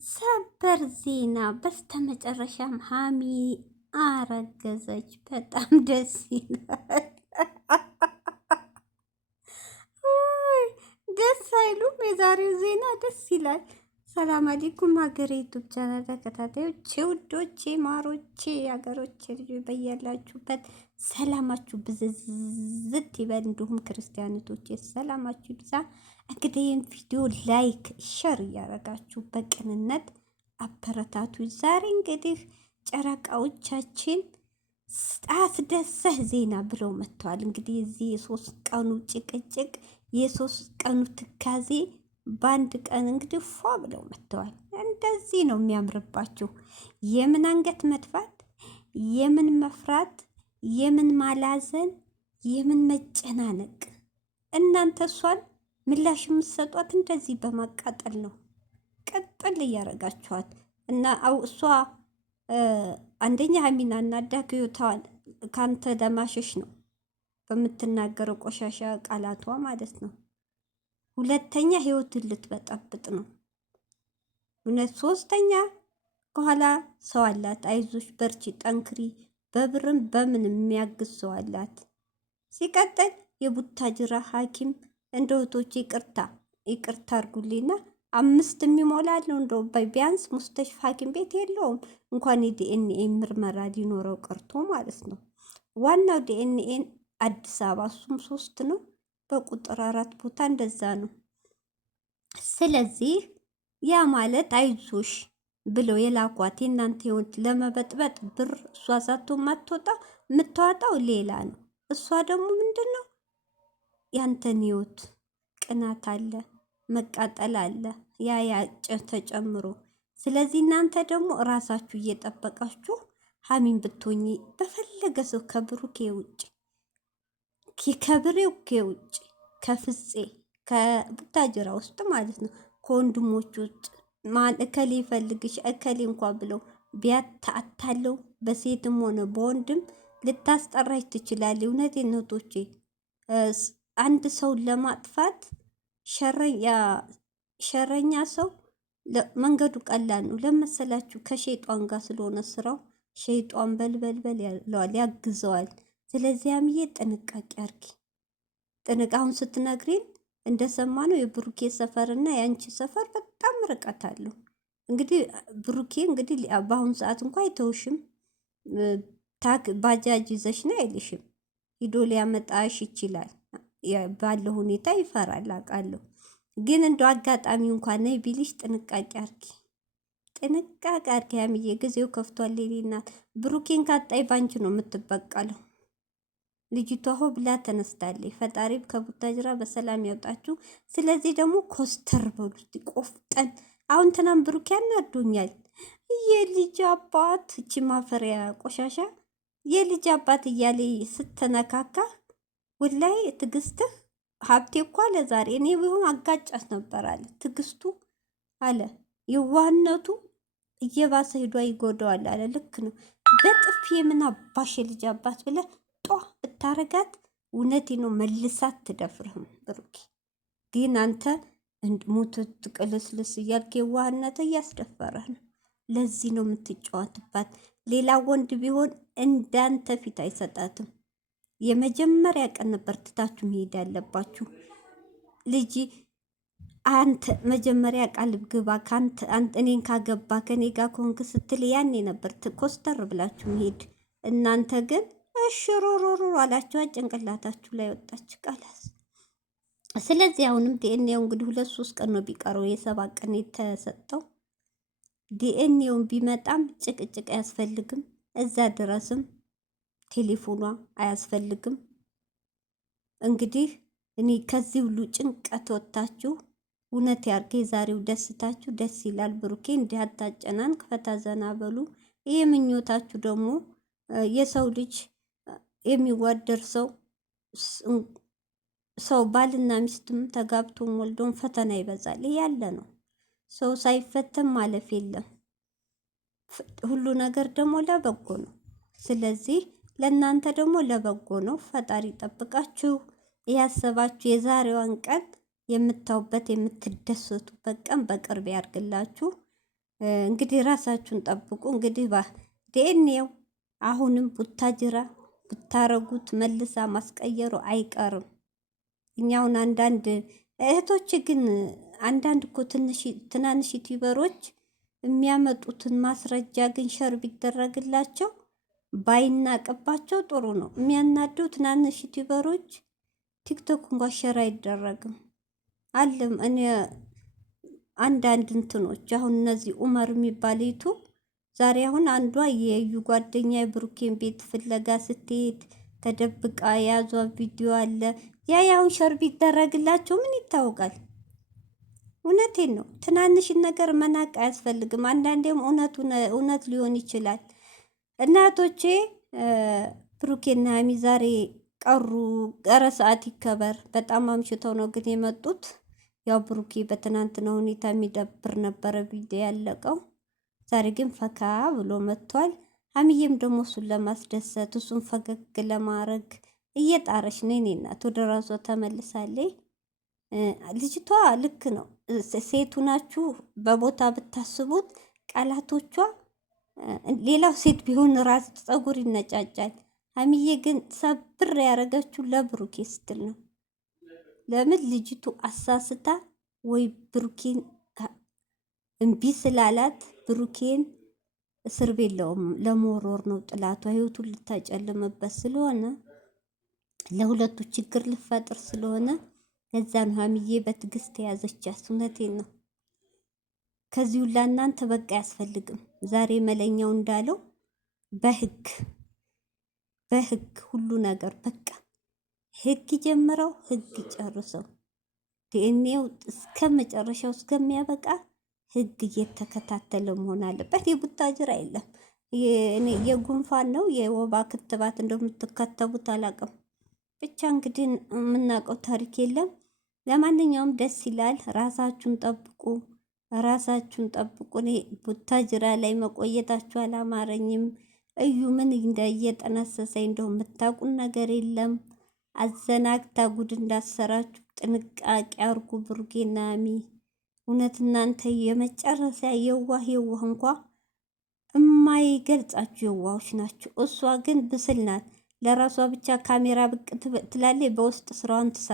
ሰበር ዜና በስተመጨረሻም ሀሚ አረገዘች። በጣም ደስ ይላል። ደስ አይሉም? የዛሬው ዜና ደስ ይላል። ሰላም አለይኩም ሀገሬ ዩቱብ ቻናል ተከታታዮች ውዶቼ፣ ማሮቼ፣ ሀገሮቼ ልጆች በያላችሁበት ሰላማችሁ ብዝዝት ይበል። እንዲሁም ክርስቲያኖቶቼ ሰላማችሁ ይብዛ። እንግዲህ ይህን ቪዲዮ ላይክ ሸር እያደረጋችሁ በቅንነት አበረታቱ። ዛሬ እንግዲህ ጨረቃዎቻችን አስደሳች ዜና ብለው መጥተዋል። እንግዲህ የዚህ የሶስት ቀኑ ጭቅጭቅ የሶስት ቀኑ ትካዜ በአንድ ቀን እንግዲህ ፏ ብለው መጥተዋል። እንደዚህ ነው የሚያምርባችሁ። የምን አንገት መድፋት፣ የምን መፍራት፣ የምን ማላዘን፣ የምን መጨናነቅ። እናንተ እሷን ምላሽ የምትሰጧት እንደዚህ በማቃጠል ነው። ቅጥል እያረጋችኋት እና እሷ አንደኛ ሀሚና እና ዳግዮታዋን ካንተ ለማሸሽ ነው በምትናገረው ቆሻሻ ቃላቷ ማለት ነው። ሁለተኛ ህይወትን ልትበጠብጥ ነው። እውነት ሶስተኛ ከኋላ ሰው አላት። አይዞሽ፣ በርቺ፣ ጠንክሪ፣ በብርም በምን የሚያግዝ ሰው አላት። ሲቀጥል የቡታጅራ ሐኪም እንደ እህቶች ይቅርታ አድርጉልኝና 5 የሚሞላል ነው እንደው ቢያንስ ሙስተሽፋ ሐኪም ቤት የለውም እንኳን የዲኤንኤ ምርመራ ሊኖረው ቀርቶ ማለት ነው። ዋናው ዲኤንኤን አዲስ አበባ እሱም 3 ነው፣ በቁጥር 4 ቦታ እንደዛ ነው። ስለዚህ ያ ማለት አይዞሽ ብለው የላኳት የእናንተ ህይወት ለመበጥበጥ ብር እሷ ሳቶ የምታወጣው ሌላ ነው። እሷ ደግሞ ምንድን ነው ያንተን ህይወት ቅናት አለ፣ መቃጠል አለ፣ ያ ተጨምሮ። ስለዚህ እናንተ ደግሞ እራሳችሁ እየጠበቃችሁ ሀሚን ብትሆኚ በፈለገ ሰው ከብሩኬ ውጭ ከብሬውኬ ውጭ ከፍፄ ከቡታጅራ ውስጥ ማለት ነው ከወንድሞች ውስጥ ማን እከሌ ይፈልግሽ እከሌ እንኳ ብለው ቢያታታለው በሴትም ሆነ በወንድም ልታስጠራች ትችላለች። እውነቴን ነው እህቶቼ። አንድ ሰውን ለማጥፋት ሸረኛ ሰው መንገዱ ቀላል ነው ለመሰላችሁ። ከሸይጧን ጋር ስለሆነ ስራው ሸይጧን በልበልበል ያለዋል፣ ያግዘዋል። ስለዚህ አምዬ ጥንቃቄ አርጊ። አሁን ስትነግሪን እንደሰማነው የብሩኬ ሰፈርና የአንቺ ሰፈር በጣም ርቀት አለው። እንግዲህ ብሩኬ እንግዲህ በአሁኑ ሰዓት እንኳ አይተውሽም፣ ባጃጅ ይዘሽ ነው አይልሽም። ሂዶ ሊያመጣሽ ይችላል። ባለው ሁኔታ ይፈራል አውቃለሁ። ግን እንደው አጋጣሚ እንኳን ነይ ቢልሽ ጥንቃቄ አርጊ፣ ጥንቃቄ አርጊ። ያምዬ ጊዜው ከፍቷል። ሌሊናት ብሩኬን ካጣይ ባንቺ ነው የምትበቀለው። ልጅቷ ሆ ብላ ተነስታለች። ፈጣሪ ከቡታጅራ በሰላም ያውጣችሁ። ስለዚህ ደግሞ ኮስተር በሉት፣ ቆፍጠን። አሁን ትናንት ብሩኬ ያናዶኛል። የልጅ አባት እቺ ማፈሪያ ቆሻሻ የልጅ አባት እያለ ስትነካካ ወላይ ትግስትህ ሀብቴ እኮ አለ ዛሬ እኔ ቢሆን አጋጫት ነበር አለ ትግስቱ አለ። የዋህነቱ እየባሰ ሄዷ ይጎዳዋል አለ። ልክ ነው። በጥፊ የምን አባሽ የልጅ አባት ብለህ ጧ ብታረጋት እውነቴ ነው መልሳት ትደፍርህም። ብሩኬ ግን አንተ ሙትት ቅልስልስ እያልክ የዋህነት እያስደፈረህ ነው። ለዚህ ነው የምትጫወትባት። ሌላ ወንድ ቢሆን እንዳንተ ፊት አይሰጣትም። የመጀመሪያ ቀን ነበር ትታችሁ መሄድ ያለባችሁ። ልጅ አንተ መጀመሪያ ቃል ግባ፣ እኔን ካገባ ከኔ ጋር ከሆንክ ስትል ያኔ ነበር ኮስተር ብላችሁ መሄድ። እናንተ ግን እሽሮሮሮ አላችሁ፣ ጭንቅላታችሁ ላይ ወጣች ቃላስ። ስለዚህ አሁንም ዲኤንኤው እንግዲህ 2-3 ቀን ነው ቢቀረው፣ የ7 ቀን የተሰጠው። ዲኤንኤውን ቢመጣም ጭቅጭቅ አያስፈልግም። እዛ ድረስም ቴሌፎኗ አያስፈልግም። እንግዲህ እኔ ከዚህ ሁሉ ጭንቀት ወጥታችሁ እውነት ያርገ። የዛሬው ደስታችሁ ደስ ይላል። ብሩኬ እንዲህ አታጨናንቅ፣ ፈታ ዘና በሉ። ይህ ምኞታችሁ ደግሞ የሰው ልጅ የሚዋደር ሰው ባልና ሚስትም ተጋብቶም ወልዶም ፈተና ይበዛል። ያለ ነው። ሰው ሳይፈተን ማለፍ የለም። ሁሉ ነገር ደግሞ ለበጎ ነው። ስለዚህ ለእናንተ ደግሞ ለበጎ ነው። ፈጣሪ ጠብቃችሁ ያሰባችሁ የዛሬዋን ቀን የምታውበት የምትደሰቱበት ቀን በቅርብ ያድርግላችሁ። እንግዲህ ራሳችሁን ጠብቁ። እንግዲህ ዲኤንኤው አሁንም ቡታጅራ ብታረጉት መልሳ ማስቀየሩ አይቀርም። እኛውን አንዳንድ እህቶች ግን አንዳንድ እኮ ትናንሽ ዩቲዩበሮች የሚያመጡትን ማስረጃ ግን ሸር ቢደረግላቸው ባይናቅባቸው ጥሩ ነው። የሚያናደው ትናንሽ ዩቲዩበሮች ቲክቶክ እንኳን ሸር አይደረግም አለም። እኔ አንዳንድ እንትኖች አሁን እነዚህ ኡመር የሚባል ዩቱብ ዛሬ አሁን አንዷ የዩ ጓደኛ የብሩኬን ቤት ፍለጋ ስትሄድ ተደብቃ የያዟ ቪዲዮ አለ። ያውን ሸር ቢደረግላቸው ምን ይታወቃል? እውነቴን ነው። ትናንሽን ነገር መናቅ አያስፈልግም። አንዳንዴም እውነት ሊሆን ይችላል። እናቶቼ ብሩኬና ሀይሚ ዛሬ ቀሩ። ቀረ ሰዓት ይከበር። በጣም አምሽተው ነው ግን የመጡት። ያው ብሩኬ በትናንትና ሁኔታ የሚደብር ነበረ ቪዲዮ ያለቀው። ዛሬ ግን ፈካ ብሎ መጥቷል። ሀይሚዬም ደግሞ እሱን ለማስደሰት እሱን ፈገግ ለማድረግ እየጣረች ነው። የኔ እናት ወደ ራሷ ተመልሳለች። ልጅቷ ልክ ነው። ሴቱ ናችሁ በቦታ ብታስቡት ቃላቶቿ ሌላው ሴት ቢሆን ራስ ፀጉር ይነጫጫል። ሀይሚዬ ግን ሰብር ያደረገችው ለብሩኬ ስትል ነው። ለምን ልጅቱ አሳስታ ወይ ብሩኬን እምቢ ስላላት ብሩኬን እስር ቤት ለመወርወር ነው ጥላቷ። ህይወቱን ልታጨልምበት ስለሆነ ለሁለቱ ችግር ልፈጥር ስለሆነ ለዛ ነው ሀይሚዬ በትዕግስት የያዘቻት። እውነቴን ነው። ከዚህ ሁላ እናንተ በቃ አያስፈልግም። ዛሬ መለኛው እንዳለው በህግ ሁሉ ነገር በቃ ህግ ጀምረው ህግ ጨርሰው ዲኤንኤው እስከ መጨረሻው እስከሚያበቃ ህግ እየተከታተለ መሆን አለበት። የቡታጅራ የለም የጉንፋን ነው የወባ ክትባት እንደምትከተቡት አላውቅም። ብቻ እንግዲህ የምናውቀው ታሪክ የለም። ለማንኛውም ደስ ይላል። ራሳችሁን ጠብቁ፣ ራሳችሁን ጠብቁ። እኔ ቡታጅራ ላይ መቆየታችሁ አላማረኝም። እዩ ምን እንደየጠነሰሰኝ እንደው የምታውቁን ነገር የለም። አዘናግታ ጉድ እንዳሰራችሁ ጥንቃቄ አርጉ። ብሩኬና ሀይሚ እውነት እናንተ የመጨረሻ የዋህ እንኳ እማይገልጻችሁ የዋሆች ናቸው። እሷ ግን ብስል ናት። ለራሷ ብቻ ካሜራ ብቅ ትላለች፣ በውስጥ ስራዋን ትሰራለች።